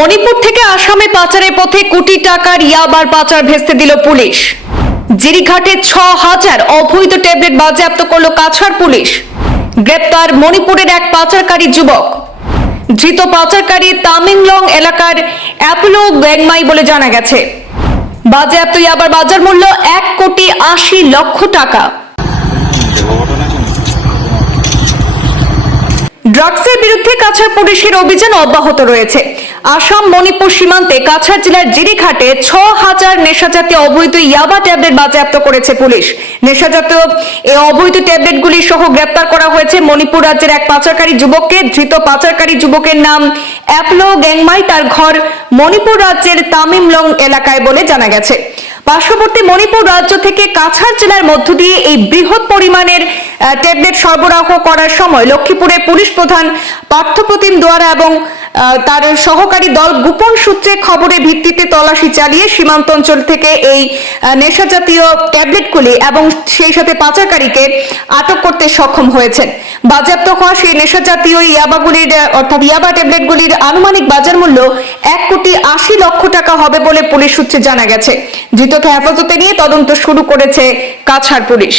মণিপুর থেকে আসামে পাচারের পথে কোটি টাকার ইয়াবার পাচার ভেস্তে দিল পুলিশ। জিরিঘাটে ৬,০০০ অবৈধ ট্যাবলেট বাজেয়াপ্ত করল কাছাড় পুলিশ। গ্রেপ্তার মণিপুরের এক পাচারকারী যুবক। ধৃত পাচারকারী তামিংলং এলাকার অ্যাপোলো গ্যাংমাই বলে জানা গেছে। বাজেয়াপ্ত ইয়াবার বাজার মূল্য ১,৮০,০০,০০০ টাকা। ড্রাগসের বিরুদ্ধে কাছাড় পুলিশের অভিযান অব্যাহত রয়েছে। আসাম মণিপুর সীমান্তে কাছাড় জেলার জিরিঘাটে ৬,০০০ নেশাজাতীয় অবৈধ ইয়াবা ট্যাবলেট বাজেয়াপ্ত করেছে পুলিশ। নেশাজাতীয় এই অবৈধ ট্যাবলেটগুলি সহ গ্রেপ্তার করা হয়েছে মণিপুর রাজ্যের এক পাচারকারী যুবককে। ধৃত পাচারকারী যুবকের নাম অ্যাপোলো গ্যাংমাই। তার ঘর মণিপুর রাজ্যের তামিংলং এলাকায় বলে জানা গেছে। পার্শ্ববর্তী মণিপুর রাজ্য থেকে কাছাড় জেলার মধ্য দিয়ে এই বৃহৎ পরিমাণের ট্যাবলেট সরবরাহ করার সময় লক্ষ্মীপুরের পুলিশ প্রধান পার্থপ্রতিম দোয়ারা এবং তার সহকারী দল গোপন সূত্রে খবরের ভিত্তিতে তল্লাশি চালিয়ে সীমান্ত অঞ্চল থেকে এই নেশাজাতীয় ট্যাবলেটগুলি এবং সেই সাথে পাচারকারীকে আটক করতে সক্ষম হয়েছেন। বাজেয়াপ্ত হওয়া সেই নেশাজাতীয় ইয়াবাগুলির অর্থাৎ ইয়াবা ট্যাবলেটগুলির আনুমানিক বাজার মূল্য ১,৮০,০০,০০০ টাকা হবে বলে পুলিশ সূত্রে জানা গেছে। ধৃতকে হেফাজতে নিয়ে তদন্ত শুরু করেছে কাছাড় পুলিশ।